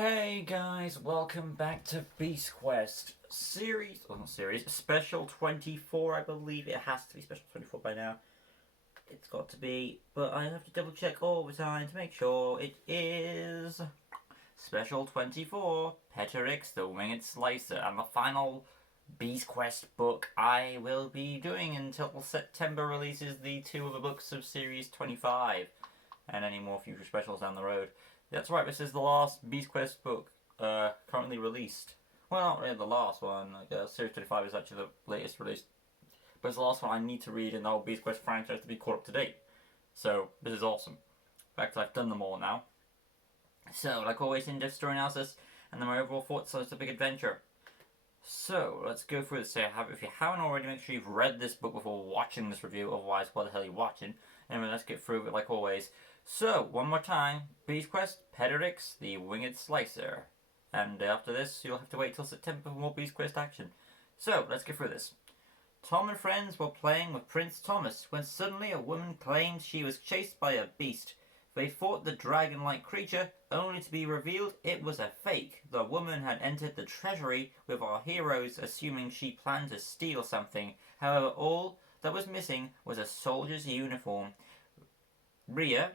Hey guys, welcome back to Beast Quest Special 24, I believe. It has to be Special 24 by now. It's got to be, but I have to double check all the time to make sure it is Special 24, Petorix, the Winged Slicer, and the final Beast Quest book I will be doing until September releases the two other books of Series 25, and any more future specials down the road. That's right, this is the last Beast Quest book currently released. Well, not really the last one. Series 25 is actually the latest release. But it's the last one I need to read in the whole Beast Quest franchise to be caught up to date. So, this is awesome. In fact, I've done them all now. So, like always, in-depth story analysis, and then my overall thoughts on it's a big adventure. So, let's go through this. If you haven't already, make sure you've read this book before watching this review, otherwise, what the hell are you watching? Anyway, let's get through it like always. So, one more time, Beast Quest, Petorix, the Winged Slicer. And after this, you'll have to wait till September for more Beast Quest action. So, let's get through this. Tom and friends were playing with Prince Thomas when suddenly a woman claimed she was chased by a beast. They fought the dragon-like creature, only to be revealed it was a fake. The woman had entered the treasury with our heroes, assuming she planned to steal something. However, all that was missing was a soldier's uniform. Rhea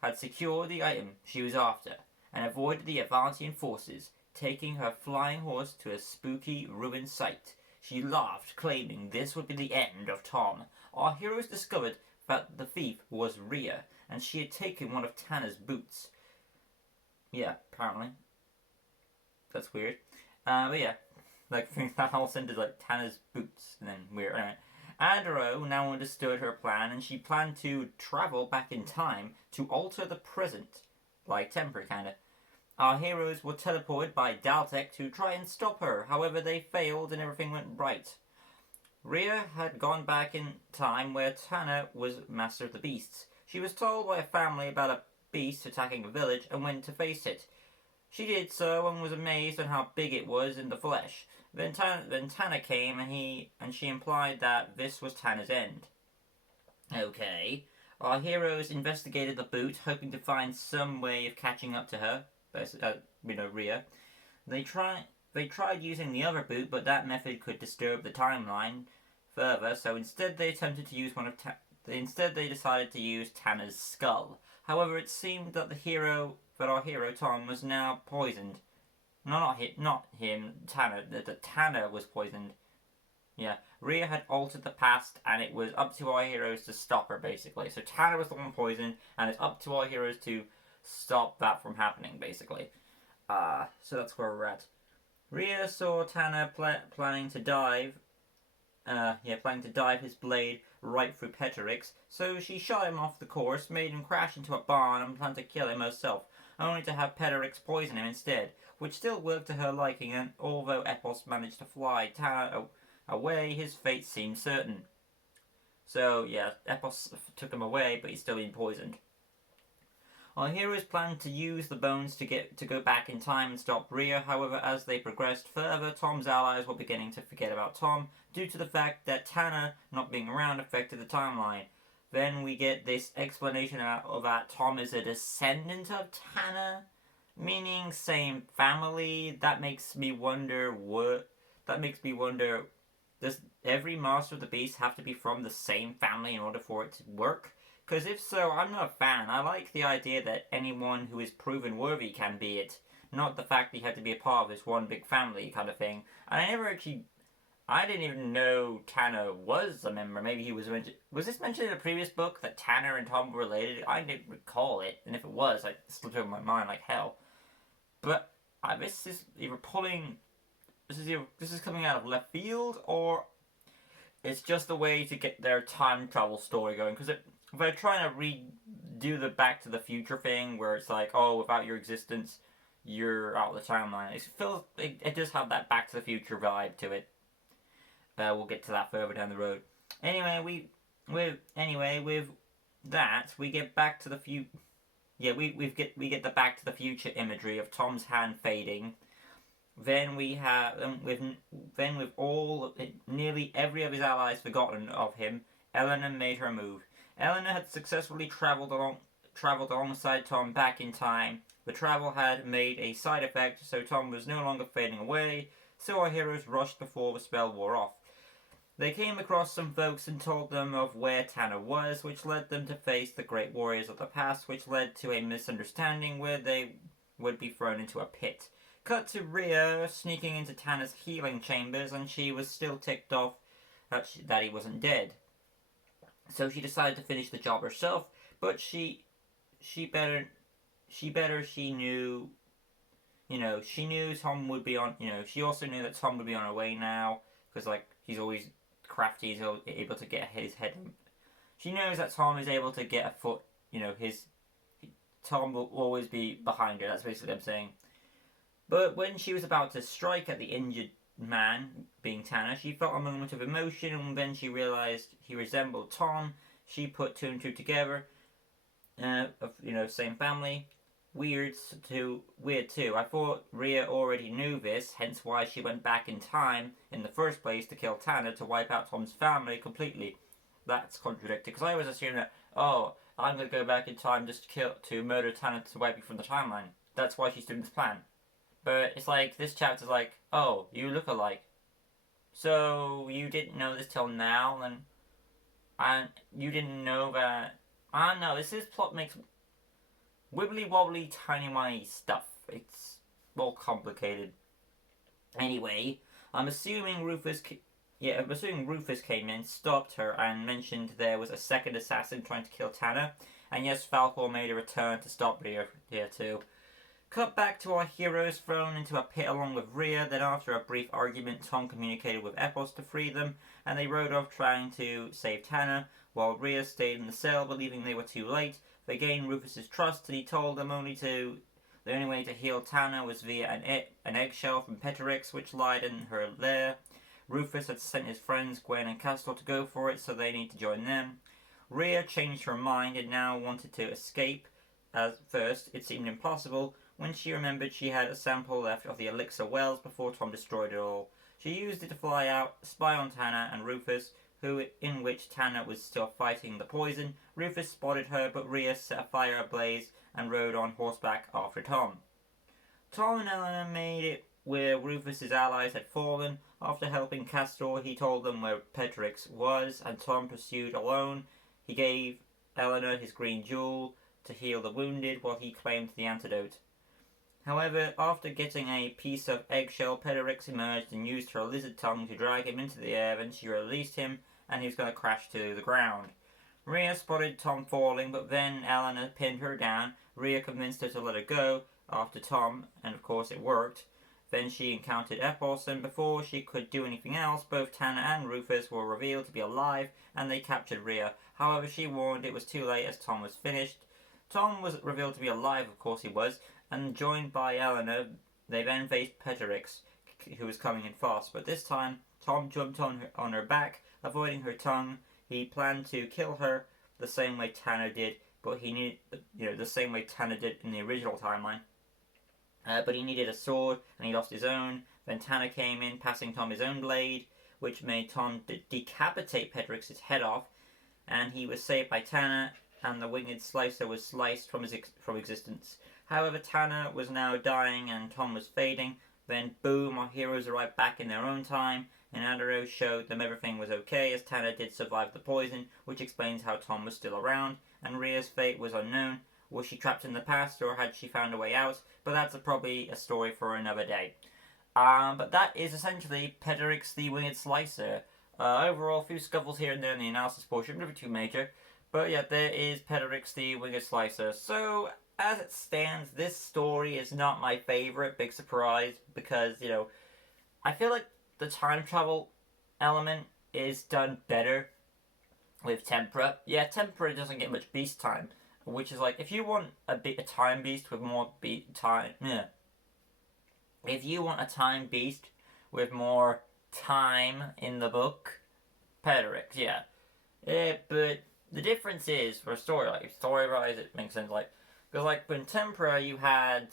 had secured the item she was after and avoided the Avantian forces, taking her flying horse to a spooky ruined site. She laughed, claiming this would be the end of Tom. Our heroes discovered that the thief was Rhea, and she had taken one of Tanner's boots. Yeah, apparently. That's weird. But yeah, like that whole sentence like Tanner's boots, and then weird. Anyway. Adaro now understood her plan, and she planned to travel back in time to alter the present. Like temporary, kinda. Our heroes were teleported by Daltec to try and stop her. However, they failed and everything went right. Rhea had gone back in time where Tanner was Master of the Beasts. She was told by a family about a beast attacking a village and went to face it. She did so and was amazed at how big it was in the flesh. Then Tanner came and she implied that this was Tanner's end. Okay. Our heroes investigated the boot, hoping to find some way of catching up to her. Rhea. They tried using the other boot, but that method could disturb the timeline further. So instead, they decided to use Tanner's skull. However, it seemed that our hero Tom was now poisoned. No, not him. Tanner. The Tanner was poisoned. Yeah, Rhea had altered the past, and it was up to our heroes to stop her, basically. So Tanner was the one poisoned, and it's up to our heroes to stop that from happening, basically. So that's where we're at. Rhea saw Tanner planning to dive his blade right through Petorix, so she shot him off the course, made him crash into a barn, and planned to kill him herself, only to have Petorix poison him instead, which still worked to her liking, and although Epos managed to fly Tanner away, his fate seemed certain. So, yeah, Epos took him away, but he's still been poisoned. Our heroes planned to use the bones to go back in time and stop Rhea. However, as they progressed further, Tom's allies were beginning to forget about Tom due to the fact that Tanner not being around affected the timeline. Then we get this explanation of that Tom is a descendant of Tanner, meaning same family. That makes me wonder, does every Master of the Beast have to be from the same family in order for it to work? Because if so, I'm not a fan. I like the idea that anyone who is proven worthy can be it. Not the fact that you have to be a part of this one big family kind of thing. And I didn't even know Tanner was a member. Maybe he was mentioned. Was this mentioned in a previous book that Tanner and Tom were related? I didn't recall it. And if it was, it slipped over my mind like hell. But this is either this is coming out of left field, or it's just a way to get their time travel story going. Because if they're trying to redo the Back to the Future thing, where it's like, oh, without your existence, you're out of the timeline. It does have that Back to the Future vibe to it. We'll get to that further down the road. Anyway, with that, we get Back to the Future. Yeah, we get the Back to the Future imagery of Tom's hand fading. Then we have with nearly every of his allies forgotten of him, Eleanor made her move. Eleanor had successfully traveled travelled alongside Tom back in time. The travel had made a side effect, so Tom was no longer fading away, so our heroes rushed before the spell wore off. They came across some folks and told them of where Tanner was, which led them to face the great warriors of the past, which led to a misunderstanding where they would be thrown into a pit. Cut to Rhea sneaking into Tanner's healing chambers, and she was still ticked off that he wasn't dead. So she decided to finish the job herself, but she knew, she knew Tom would be on, she also knew that Tom would be on her way now, because, he's always crafty, he's able to get his head. She knows that Tom is able to get a foot, Tom will always be behind her, that's basically what I'm saying. But when she was about to strike at the injured man, being Tanner, she felt a moment of emotion, and then she realised he resembled Tom. She put two and two together, same family. Weird too. I thought Rhea already knew this, hence why she went back in time in the first place to kill Tanner to wipe out Tom's family completely. That's contradicted, because I always assumed that, I'm going to go back in time just to murder Tanner to wipe you from the timeline. That's why she's doing this plan. But it's this chapter's oh, you look alike. So you didn't know this till now, and you didn't know that. I don't know, this plot makes wibbly wobbly tiny whiny stuff. It's more complicated. Anyway, I'm assuming Rufus came in, stopped her, and mentioned there was a second assassin trying to kill Tanner. And yes, Falcor made a return to stop Rhea here too. Cut back to our heroes thrown into a pit along with Rhea. Then after a brief argument, Tom communicated with Epos to free them, and they rode off trying to save Tanner, while Rhea stayed in the cell believing they were too late. They gained Rufus's trust, and he told them the only way to heal Tanner was via an eggshell from Petorix, which lied in her lair. Rufus had sent his friends Gwen and Castor to go for it, so they need to join them. Rhea changed her mind and now wanted to escape. At first, it seemed impossible, when she remembered she had a sample left of the elixir wells before Tom destroyed it all. She used it to fly out, spy on Tanner and Rufus, in which Tanner was still fighting the poison. Rufus spotted her, but Rhea set a fire ablaze and rode on horseback after Tom. Tom and Eleanor made it where Rufus's allies had fallen. After helping Castor, he told them where Petorix was, and Tom pursued alone. He gave Eleanor his green jewel to heal the wounded, while he claimed the antidote. However, after getting a piece of eggshell, Petorix emerged and used her lizard tongue to drag him into the air. Then she released him, and he was going to crash to the ground. Rhea spotted Tom falling, but then Eleanor pinned her down. Rhea convinced her to let her go after Tom, and of course it worked. Then she encountered Epos, and before she could do anything else, both Tanner and Rufus were revealed to be alive, and they captured Rhea. However, she warned it was too late as Tom was finished. Tom was revealed to be alive, of course he was, and joined by Eleanor, they then faced Petorix, who was coming in fast. But this time, Tom jumped on her back, avoiding her tongue. He planned to kill her the same way Tanner did, but he needed, the same way Tanner did in the original timeline. But he needed a sword, and he lost his own. Then Tanner came in, passing Tom his own blade, which made Tom decapitate Petorix's head off, and he was saved by Tanner, and the winged slicer was sliced from existence. However, Tanner was now dying, and Tom was fading. Then, boom, our heroes arrived back in their own time, and Adaro showed them everything was okay, as Tanner did survive the poison, which explains how Tom was still around, and Rhea's fate was unknown. Was she trapped in the past, or had she found a way out? But that's probably a story for another day. But that is essentially Petorix the Winged Slicer. Overall, a few scuffles here and there in the analysis portion, never too major. But yeah, there is Petorix the Winged Slicer. So, as it stands, this story is not my favourite, big surprise, because, I feel like the time travel element is done better with Tempera. Yeah, Tempera doesn't get much beast time, which is if you want a time beast with more if you want a time beast with more time in the book, Petorix, yeah. But the difference is, for story-wise, it makes sense, because, when Tempera, you had,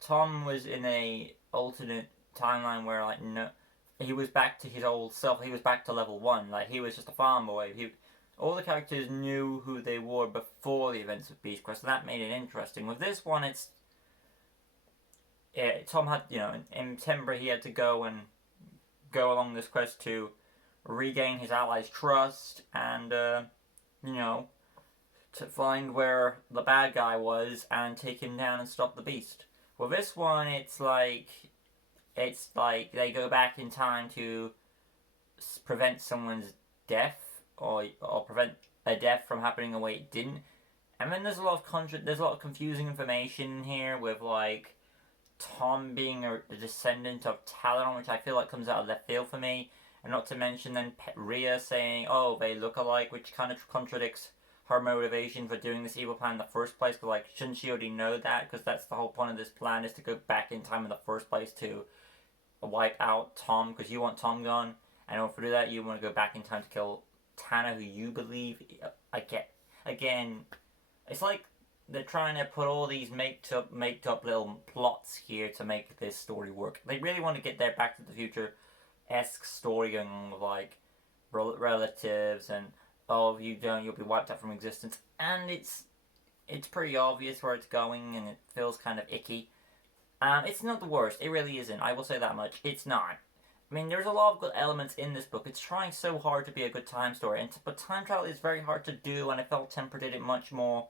Tom was in a alternate timeline where, no, he was back to his old self, he was back to level 1, he was just a farm boy, all the characters knew who they were before the events of Beast Quest, so that made it interesting. With this one, it's Tom had, in September he had to go along this quest to regain his allies' trust and, to find where the bad guy was and take him down and stop the beast. Well, this one, it's like they go back in time to prevent someone's death or prevent a death from happening the way it didn't. And then there's a lot of confusing information here with like Tom being a descendant of Talon, which I feel like comes out of left field for me. And not to mention then Rhea saying, oh, they look alike, which kind of contradicts her motivation for doing this evil plan in the first place. Because, like, shouldn't she already know that? Because that's the whole point of this plan, is to go back in time in the first place to wipe out Tom, because you want Tom gone. And in order to do that, you want to go back in time to kill Tana, who you believe. Again, it's like they're trying to put all these made up little plots here to make this story work. They really want to get their Back to the Future-esque story going on with, like, relatives and, oh, if you don't, you'll be wiped out from existence. And it's pretty obvious where it's going, and it feels kind of icky. It's not the worst. It really isn't. I will say that much. It's not. I mean, there's a lot of good elements in this book. It's trying so hard to be a good time story, but time travel is very hard to do, and I felt Temper did it much more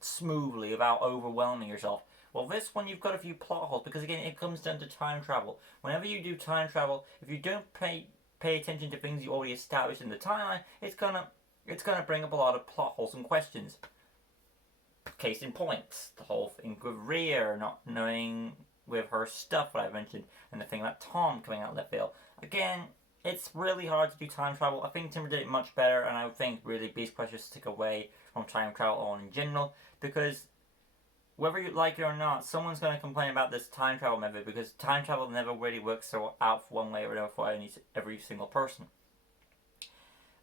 smoothly without overwhelming yourself. Well, this one, you've got a few plot holes, because again, it comes down to time travel. Whenever you do time travel, if you don't pay attention to things you already established in the timeline, it's gonna bring up a lot of plot holes and questions. Case in point, the whole thing with Rhea not knowing with her stuff that I mentioned, and the thing about Tom coming out of left field. Again, it's really hard to do time travel. I think Timber did it much better, and I think really Beast Quest should stick away from time travel on in general, because whether you like it or not, someone's going to complain about this time travel method, because time travel never really works out for one way or another for every single person.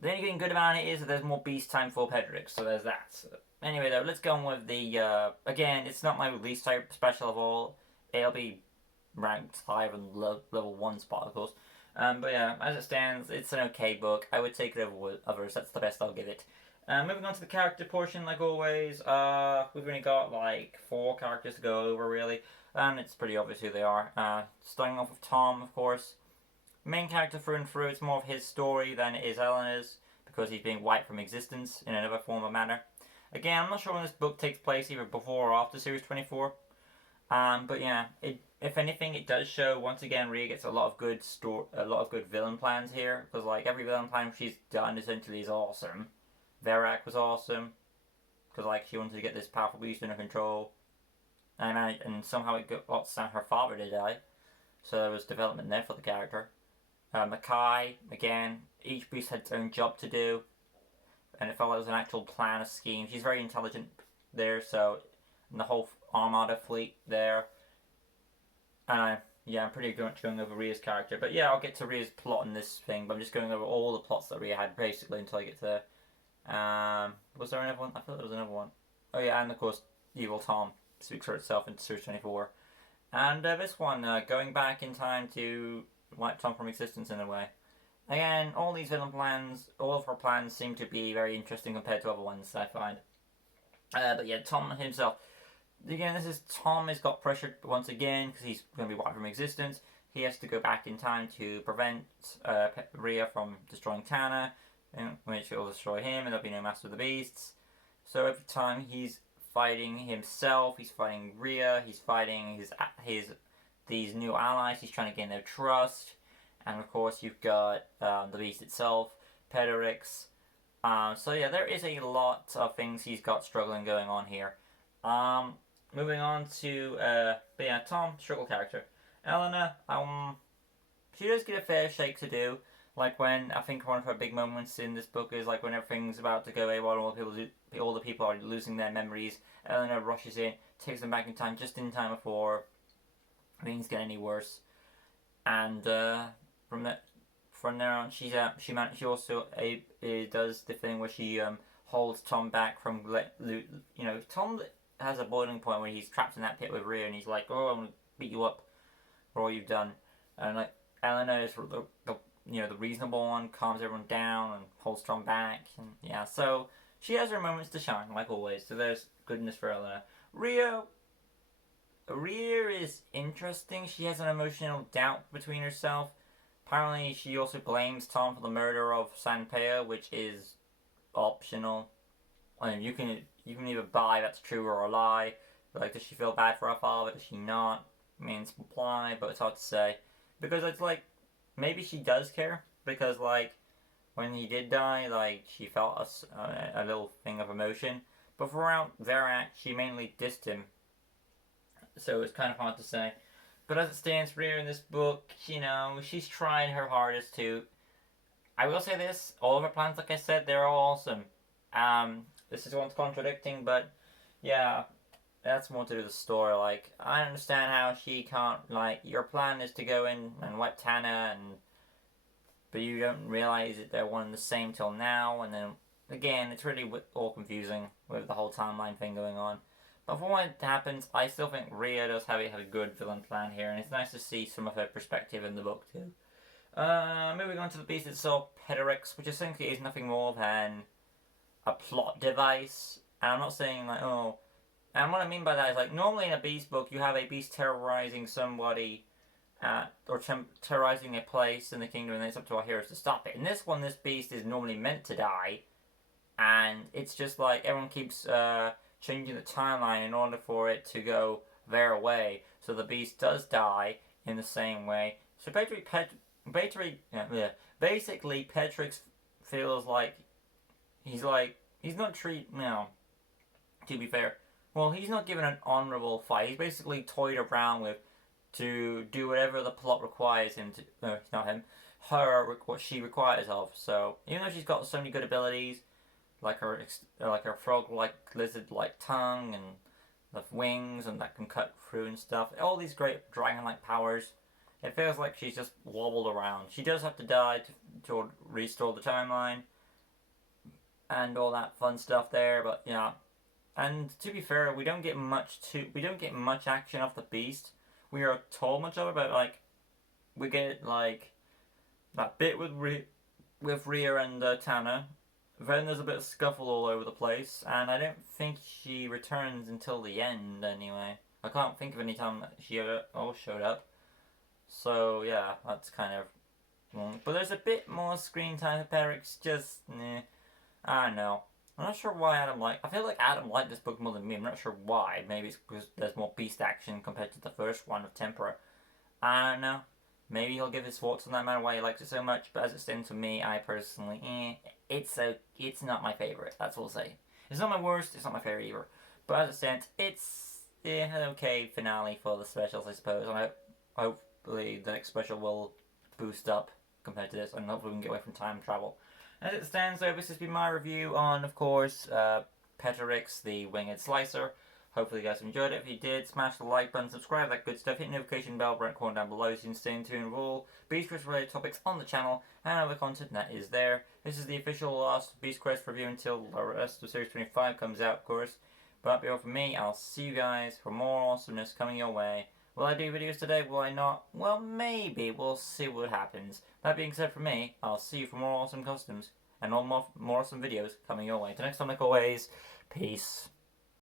The only thing good about it is that there's more beast time for Petorix, so there's that. So, anyway, though, let's go on with the, again, it's not my release type special of all. It'll be ranked higher than level 1 spot, of course. But yeah, as it stands, it's an okay book. I would take it over others. That's the best I'll give it. Moving on to the character portion, like always. We've only got like 4 characters to go over, really. And it's pretty obvious who they are. Starting off with Tom, of course. Main character through and through. It's more of his story than it is Eleanor's, because he's being wiped from existence in another form or manner. Again, I'm not sure when this book takes place, either before or after Series 24. But yeah, if anything, it does show once again Rhea gets a lot of good villain plans here, because like every villain plan she's done essentially is awesome. Verak was awesome, because like she wanted to get this powerful beast under control, and somehow it got her father to die, so there was development there for the character. Makai, again, each beast had its own job to do, and it felt like it was an actual plan, a scheme. She's very intelligent there, so, and the whole Armada fleet there. And I'm pretty much going over Rhea's character. But yeah, I'll get to Rhea's plot in this thing, but I'm just going over all the plots that Rhea had, basically, until I get to was there another one? I thought there was another one. Oh yeah, and of course, Evil Tom speaks for itself in Series 24. And this one, going back in time to wipe Tom from existence in a way. Again, all these villain plans, all of her plans seem to be very interesting compared to other ones, I find. But yeah, Tom himself. Again, Tom has got pressured once again because he's going to be wiped from existence. He has to go back in time to prevent Rhea from destroying Tana, which will destroy him, and there'll be no Master of the Beasts. So every time he's fighting himself, he's fighting Rhea, he's fighting these new allies, he's trying to gain their trust. And of course you've got the Beast itself, Petorix. So yeah, there is a lot of things he's got struggling going on here. Moving on to, but yeah, Tom, struggle character. Eleanor, she does get a fair shake to do. Like when, I think one of her big moments in this book is like when everything's about to go AWOL and all the people are losing their memories. Eleanor rushes in, takes them back in time, just in time before things get any worse. And from there on, she also does the thing where she holds Tom back from Tom has a boiling point where he's trapped in that pit with Rhea, and he's like, "Oh, I'm gonna beat you up for all you've done." And like Eleanor is the reasonable one, calms everyone down and holds Tom back. And yeah, so she has her moments to shine, like always. So there's goodness for her there. Rhea is interesting. She has an emotional doubt between herself. Apparently, she also blames Tom for the murder of Sanpea, which is optional. I mean, you can either buy that's true or a lie. Like, does she feel bad for her father? Does she not? I mean, it's implied, but it's hard to say. Because it's like, maybe she does care. Because, like, when he did die, like, she felt a little thing of emotion. But throughout their act, she mainly dissed him. So it's kind of hard to say. But as it stands for her in this book, she's trying her hardest to. I will say this: all of her plans, like I said, they're all awesome. This is one's contradicting, but yeah, that's more to do with the story. Like, I understand how she can't. Like, your plan is to go in and wipe Tana, but you don't realize that they're one and the same till now, and then again, it's really all confusing with the whole timeline thing going on. But for what happens, I still think Rhea does have a good villain plan here, and it's nice to see some of her perspective in the book too. Moving on to the beast itself, Petorix, which essentially is nothing more than a plot device. And I'm not saying like, oh, and what I mean by that is like, normally in a beast book, you have a beast terrorizing somebody, or terrorizing a place in the kingdom, and it's up to our heroes to stop it. In this one, this beast is normally meant to die, and it's just like everyone keeps changing the timeline in order for it to go their way. So the beast does die in the same way. So basically Petrix feels like he's not to be fair, well, he's not given an honourable fight. He's basically toyed around with to do whatever the plot requires him to. No, not him. What she requires of. So even though she's got so many good abilities, like her frog-like, lizard-like tongue and the wings, and that can cut through and stuff. All these great dragon-like powers. It feels like she's just wobbled around. She does have to die to restore the timeline and all that fun stuff there, but yeah. And to be fair, we don't get much action off the beast. We are told much of it, but like we get like that bit with Rhea and Tana. Then there's a bit of scuffle all over the place, and I don't think she returns until the end anyway. I can't think of any time that she all showed up. So yeah, that's kind of wrong. But there's a bit more screen time for Petorix, just I don't know. I'm not sure why I feel like Adam liked this book more than me. I'm not sure why. Maybe it's because there's more beast action compared to the first one of Tempera. I don't know. Maybe he'll give his thoughts on that matter why he likes it so much, but as it stands to me, I personally, it's not my favourite, that's all I'll say. It's not my worst, it's not my favourite either. But as it stands, it's an okay finale for the specials, I suppose. And hopefully the next special will boost up compared to this, and hopefully we can get away from time travel. As it stands, though, this has been my review on, of course, Petorix, the Winged Slicer. Hopefully you guys enjoyed it. If you did, smash the like button, subscribe, that good stuff. Hit the notification bell, right corner down below so you can stay in tune with all Beast Quest related topics on the channel and other content that is there. This is the official last Beast Quest review until the rest of Series 25 comes out, of course. But before from me, I'll see you guys for more awesomeness coming your way. Will I do videos today? Will I not? Well, maybe. We'll see what happens. That being said, from me, I'll see you for more awesome customs and more awesome videos coming your way. Till next time, like always, peace.